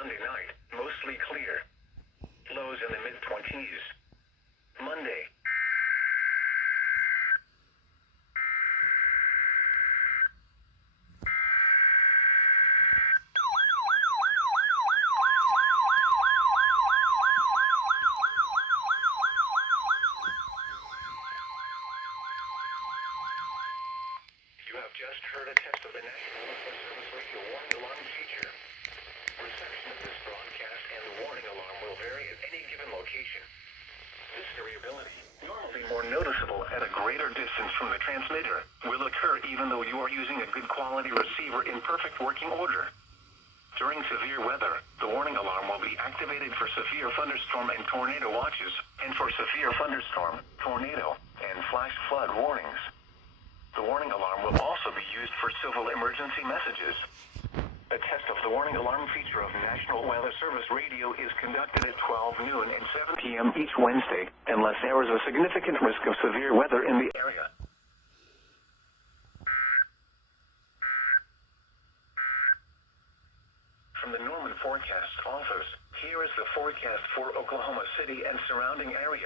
Sunday night, mostly clear. Lows in the mid-20s. Monday. You have just heard a test of the National Weather Service Radio warning alarm feature. Reception of this broadcast and the warning alarm will vary at any given location. This variability, normally more noticeable at a greater distance from the transmitter, will occur even though you are using a good quality receiver in perfect working order. During severe weather, the warning alarm will be activated for severe thunderstorm and tornado watches, and for severe thunderstorm, tornado, and flash flood warnings. The warning alarm will also be used for civil emergency messages. A test of the warning alarm feature of National Weather Service Radio is conducted at 12 noon and 7 p.m. each Wednesday, unless there is a significant risk of severe weather in the area. From the Norman Forecast Office, here is the forecast for Oklahoma City and surrounding area.